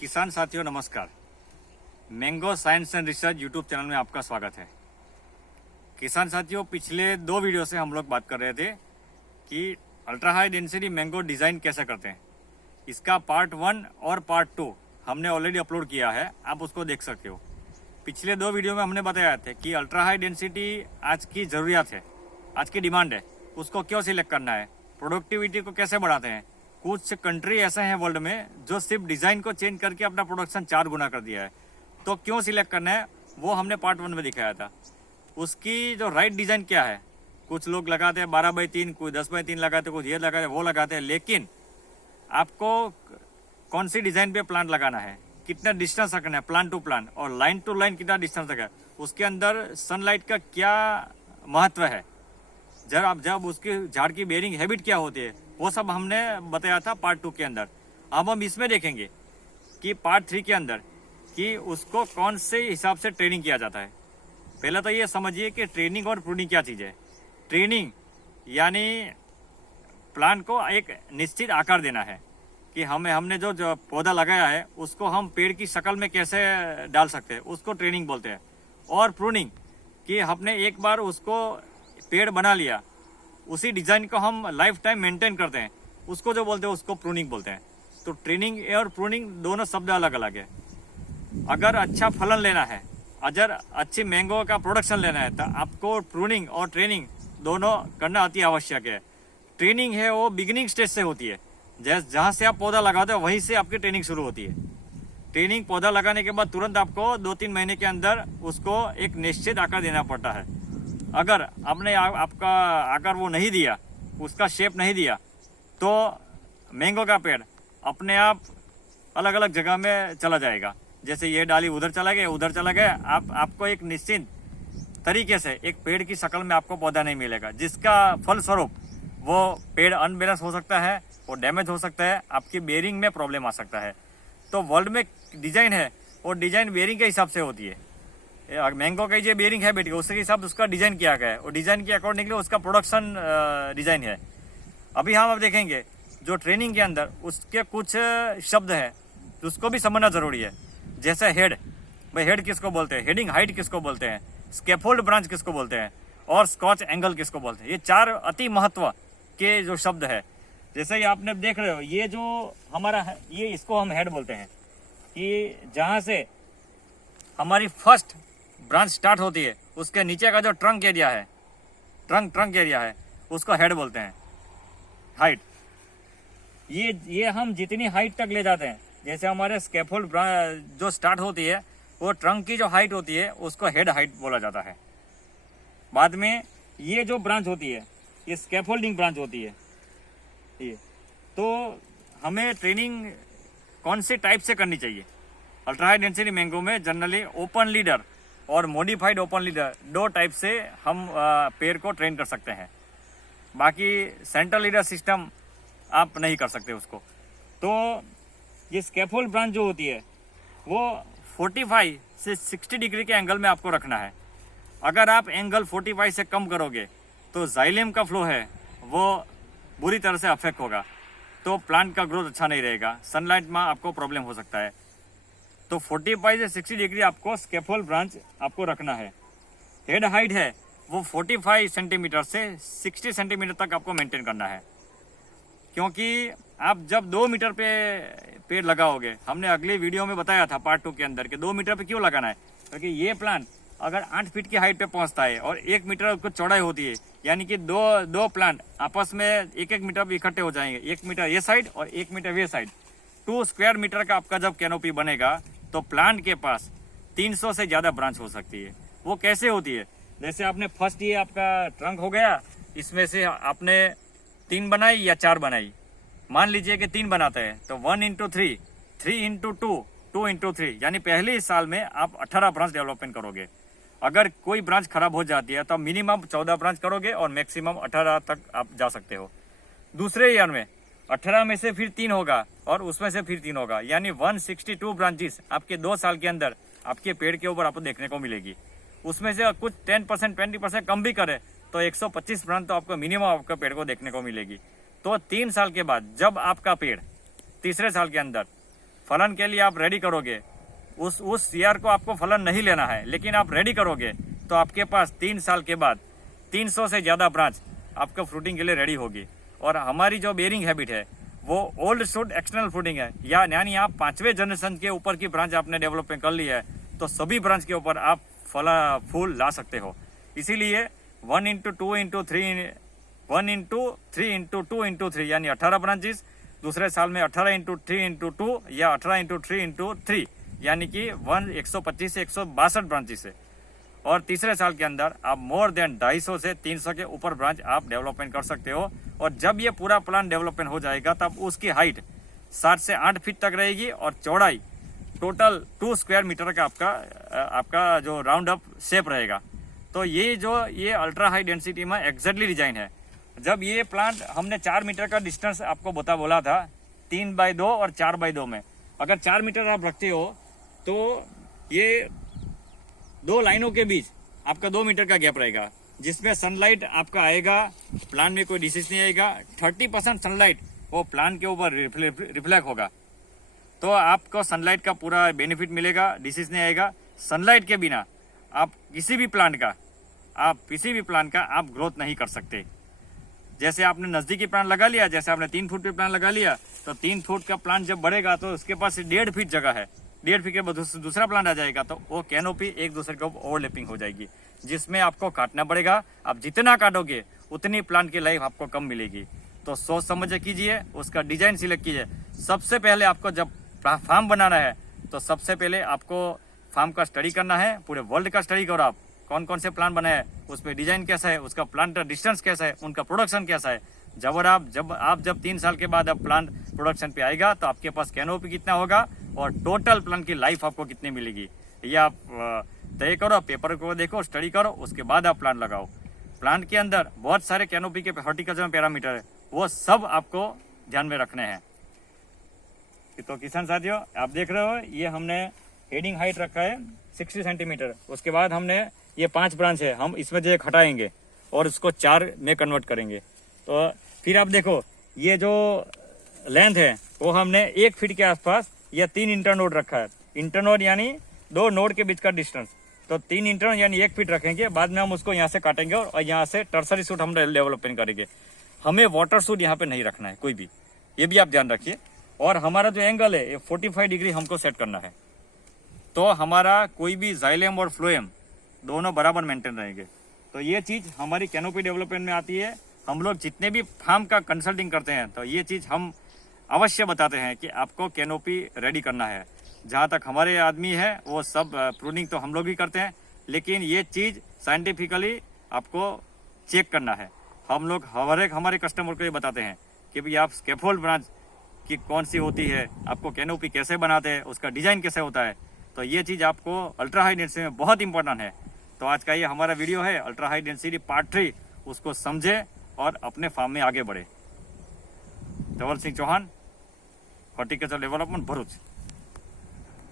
किसान साथियों नमस्कार। Mango science and research YouTube channel में आपका स्वागत है। किसान साथियों, पिछले 2 वीडियो से हम लोग बात कर रहे थे कि ultra high density mango design कैसे करते हैं। इसका पार्ट 1 और पार्ट 2 हमने ऑलरेडी अपलोड किया है, आप उसको देख सकते हो। पिछले 2 वीडियो में हमने बताया था कि अल्ट्रा हाई डेंसिटी आज की ज़रूरियात है, आज की डिमांड है, उसको क्यों सिलेक्ट करना है, प्रोडक्टिविटी को कैसे बढ़ाते हैं। कुछ कंट्री ऐसे हैं वर्ल्ड में जो सिर्फ डिज़ाइन को चेंज करके अपना प्रोडक्शन 4 गुना कर दिया है, तो क्यों सिलेक्ट करना है वो हमने पार्ट 1 में दिखाया था। उसकी जो राइट डिज़ाइन क्या है, कुछ लोग लगाते हैं 12x3, कोई 10x3 लगाते, कुछ ये लगाते, वो लगाते हैं, लेकिन आपको कौन सी डिज़ाइन पे प्लांट लगाना है, कितना डिस्टेंस रखना है प्लांट टू प्लांट, और लाइन टू लाइन कितना डिस्टेंस रखा है, उसके अंदर सनलाइट का क्या महत्व है, जब उसकी झाड़ की बेयरिंग हैबिट क्या होती है, वो सब हमने बताया था पार्ट 2 के अंदर। अब हम इसमें देखेंगे कि पार्ट 3 के अंदर कि उसको कौन से हिसाब से ट्रेनिंग किया जाता है। पहले तो ये समझिए कि ट्रेनिंग और प्रूनिंग क्या चीज़ है। ट्रेनिंग यानी प्लांट को एक निश्चित आकार देना है कि हमने जो पौधा लगाया है उसको हम पेड़ की शक्ल में कैसे डाल सकते हैं, उसको ट्रेनिंग बोलते हैं। और प्रूनिंग कि हमने एक बार उसको पेड़ बना लिया, उसी डिज़ाइन को हम लाइफ टाइम मेंटेन करते हैं, उसको जो बोलते हैं उसको प्रूनिंग बोलते हैं। तो ट्रेनिंग और प्रूनिंग दोनों शब्द अलग अलग है। अगर अच्छा फलन लेना है, अगर अच्छी मैंगो का प्रोडक्शन लेना है, तो आपको प्रूनिंग और ट्रेनिंग दोनों करना अति आवश्यक है। ट्रेनिंग है वो बिगिनिंग स्टेज से होती है, जहाँ से आप पौधा लगाते हो वहीं से आपकी ट्रेनिंग शुरू होती है। ट्रेनिंग पौधा लगाने के बाद तुरंत आपको 2-3 महीने के अंदर उसको एक निश्चित आकार देना पड़ता है। अगर आपने आपका आकार वो नहीं दिया, उसका शेप नहीं दिया, तो मैंगो का पेड़ अपने आप अलग अलग जगह में चला जाएगा। जैसे ये डाली उधर चला गया, उधर चला गया, आपको एक निश्चित तरीके से एक पेड़ की शक्ल में आपको पौधा नहीं मिलेगा, जिसका फलस्वरूप वो पेड़ अनबैलेंस हो सकता है, वो डैमेज हो सकता है, आपकी बेयरिंग में प्रॉब्लम आ सकता है। तो वर्ल्ड में डिज़ाइन है, वो डिज़ाइन बेयरिंग के हिसाब से होती है। मैंगो का जो बेयरिंग है बेटी, उसके हिसाब से उसका डिज़ाइन किया गया है, और डिज़ाइन के अकॉर्डिंगली उसका प्रोडक्शन डिज़ाइन है। अभी हम अब देखेंगे जो ट्रेनिंग के अंदर उसके कुछ शब्द हैं उसको भी समझना ज़रूरी है। जैसे हेड, भाई हेड किसको बोलते हैं, हेडिंग हाइट किसको बोलते हैं, स्कैफोल्ड ब्रांच किसको बोलते हैं, और स्कॉच एंगल किसको बोलते हैं। ये 4 अति महत्व के जो शब्द है। जैसे ये आपने देख रहे हो, ये जो हमारा है, ये इसको हम हेड बोलते हैं कि जहाँ से हमारी फर्स्ट ब्रांच स्टार्ट होती है, उसके नीचे का जो ट्रंक एरिया है, ट्रंक एरिया है, उसको हेड बोलते हैं। हाइट, ये हम जितनी हाइट तक ले जाते हैं, जैसे हमारे स्कैफोल्ड जो स्टार्ट होती है, वो ट्रंक की जो हाइट होती है उसको हेड हाइट बोला जाता है। बाद में ये जो ब्रांच होती है, ये स्कैफोल्डिंग ब्रांच होती है। ये तो हमें ट्रेनिंग कौन से टाइप से करनी चाहिए। अल्ट्रा हाई डेंसिटी मैंगो में जनरली ओपन लीडर और मॉडिफाइड ओपन लीडर 2 टाइप से हम पेड़ को ट्रेन कर सकते हैं। बाकी सेंट्रल लीडर सिस्टम आप नहीं कर सकते उसको। तो ये स्कैफोल्ड ब्रांच जो होती है वो 45 से 60 डिग्री के एंगल में आपको रखना है। अगर आप एंगल 45 से कम करोगे तो जाइलेम का फ्लो है वो बुरी तरह से अफेक्ट होगा, तो प्लांट का ग्रोथ अच्छा नहीं रहेगा, सनलाइट में आपको प्रॉब्लम हो सकता है। तो 45 से 60 डिग्री आपको स्कैफोल्ड ब्रांच आपको रखना है। हेड हाइट है वो 45 सेंटीमीटर से 60 सेंटीमीटर तक आपको मेंटेन करना है, क्योंकि आप जब 2 मीटर पे पेड़ लगाओगे, हमने अगले वीडियो में बताया था पार्ट 2 के अंदर कि 2 मीटर पे क्यों लगाना है, क्योंकि ये प्लांट अगर 8 फीट की हाइट पे पहुंचता है और 1 मीटर उसको चौड़ाई होती है, यानी कि दो प्लांट आपस में 1-1 मीटर पे इकट्ठे हो जाएंगे, 1 मीटर ये साइड और 1 मीटर ये साइड, 2 स्क्वायर मीटर का आपका जब कैनोपी बनेगा, तो प्लांट के पास 300 से ज़्यादा ब्रांच हो सकती है। वो कैसे होती है, जैसे आपने फर्स्ट ये आपका ट्रंक हो गया, इसमें से आपने 3 बनाई या 4 बनाई, मान लीजिए कि 3 बनाते हैं, तो 1 into 3, 3 into 2, 2 into 3, यानी पहले साल में आप 18 ब्रांच डेवलपमेंट करोगे। अगर कोई ब्रांच खराब हो जाती है तो मिनिमम 14 ब्रांच करोगे और मैक्सिमम 18 तक आप जा सकते हो। दूसरे ईयर में 18 में से फिर 3 होगा और उसमें से फिर 3 होगा, यानी 162 ब्रांचेस आपके 2 साल के अंदर आपके पेड़ के ऊपर आपको देखने को मिलेगी। उसमें से कुछ 10% 20% कम भी करे तो 125 ब्रांच तो आपको मिनिमम आपका पेड़ को देखने को मिलेगी। तो 3 साल के बाद जब आपका पेड़ तीसरे साल के अंदर फलन के लिए आप रेडी करोगे, उस ईयर को आपको फलन नहीं लेना है, लेकिन आप रेडी करोगे तो आपके पास 3 साल के बाद 300 से ज़्यादा ब्रांच आपको फ्रूटिंग के लिए रेडी होगी। और हमारी जो बेयरिंग हैबिट है वो ओल्ड शूट एक्सटर्नल फ्रूटिंग है, यानी आप 5वें जनरेशन के ऊपर की ब्रांच आपने डेवलपमेंट कर ली है तो सभी ब्रांच के ऊपर आप फूल ला सकते हो। इसीलिए 1x2x3 यानी 18 ब्रांचेस, दूसरे साल में 18x3x2 या 18x3x3 यानी कि 125 से 162 ब्रांचेस है। और तीसरे साल के अंदर आप मोर देन 250 से 300 के ऊपर ब्रांच आप डेवलपमेंट कर सकते हो। और जब ये पूरा प्लान डेवलपमेंट हो जाएगा तब उसकी हाइट 7 से 8 फीट तक रहेगी और चौड़ाई टोटल 2 स्क्वायर मीटर का आपका जो राउंड अप शेप रहेगा। तो ये अल्ट्रा हाई डेंसिटी में एग्जैक्टली डिजाइन है। जब ये प्लांट हमने 4 मीटर का डिस्टेंस आपको बोला था 3x2 और 4x2 में, अगर 4 मीटर आप रखते हो तो ये 2 लाइनों के बीच आपका 2 मीटर का गैप रहेगा, जिसमें सनलाइट आपका आएगा, प्लांट में कोई डिसीज नहीं आएगा। 30% सनलाइट वो प्लांट के ऊपर रिफ्लेक्ट होगा, तो आपको सनलाइट का पूरा बेनिफिट मिलेगा, डिसीज नहीं आएगा। सनलाइट के बिना आप किसी भी प्लांट का आप ग्रोथ नहीं कर सकते। जैसे आपने नज़दीकी प्लांट लगा लिया, जैसे आपने 3 फुट पे प्लांट लगा लिया, तो 3 फुट का प्लांट जब बढ़ेगा तो उसके पास 1.5 फीट जगह है, 1.5 फीट के बाद दूसरा प्लांट आ जाएगा तो वो कैनोपी एक दूसरे के ऊपर ओवरलैपिंग हो जाएगी, जिसमें आपको काटना पड़ेगा। आप जितना काटोगे उतनी प्लांट की लाइफ आपको कम मिलेगी। तो सोच समझ कीजिए, उसका डिजाइन सिलेक्ट कीजिए। सबसे पहले आपको जब फार्म बनाना है तो सबसे पहले आपको फार्म का स्टडी करना है, पूरे वर्ल्ड का स्टडी करो। आप कौन कौन से प्लांट बनाए, उसमें डिजाइन कैसा है, उसका प्लांट डिस्टेंस कैसा है, उनका प्रोडक्शन कैसा है। जब 3 साल के बाद अब प्लांट प्रोडक्शन पे आएगा तो आपके पास कैनोपी कितना होगा और टोटल प्लांट की लाइफ आपको कितनी मिलेगी, ये आप तय करो, पेपर को देखो, स्टडी करो, उसके बाद आप प्लांट लगाओ। प्लांट के अंदर बहुत सारे कैनोपी के हॉर्टिकल्चर में पैरामीटर है, वो सब आपको ध्यान में रखने हैं। तो किसान साथियों, आप देख रहे हो ये हमने हेडिंग हाइट रखा है 60 सेंटीमीटर। उसके बाद हमने ये 5 ब्रांच है, हम इसमें जो हटाएंगे और उसको 4 में कन्वर्ट करेंगे। तो फिर आप देखो ये जो लेंथ है वो हमने 1 फीट के आसपास या 3 इंटरनोड रखा है। इंटरनोड यानी 2 नोड के बीच का डिस्टेंस, तो 3 इंटरनोड यानी 1 फीट रखेंगे। बाद में हम उसको यहाँ से काटेंगे और यहाँ से टर्सरी सूट हम डेवलपमेंट करेंगे। हमें वाटर सूट यहाँ पे नहीं रखना है कोई भी, ये भी आप ध्यान रखिए। और हमारा जो एंगल है ये 45 डिग्री हमको सेट करना है, तो हमारा कोई भी जाइलम और फ्लोएम दोनों बराबर मेंटेन रहेंगे। तो ये चीज़ हमारी कैनोपी डेवलपमेंट में आती है। हम लोग जितने भी फार्म का कंसल्टिंग करते हैं तो ये चीज़ हम अवश्य बताते हैं कि आपको कैनोपी रेडी करना है। जहाँ तक हमारे आदमी है वो सब प्रूनिंग तो हम लोग भी करते हैं, लेकिन ये चीज़ साइंटिफिकली आपको चेक करना है। हम लोग हमारे कस्टमर को ये बताते हैं कि भाई आप स्कैफोल्ड ब्रांच की कौन सी होती है, आपको कैनोपी कैसे बनाते हैं, उसका डिज़ाइन कैसे होता है। तो ये चीज़ आपको अल्ट्रा हाई डेंसिटी में बहुत इंपॉर्टेंट है। तो आज का ये हमारा वीडियो है अल्ट्रा हाई डेंसिटी पार्ट 3, उसको समझे और अपने फार्म में आगे बढ़े। धवल सिंह चौहान, हॉर्टिकल्चर डेवलपमेंट, भरूच।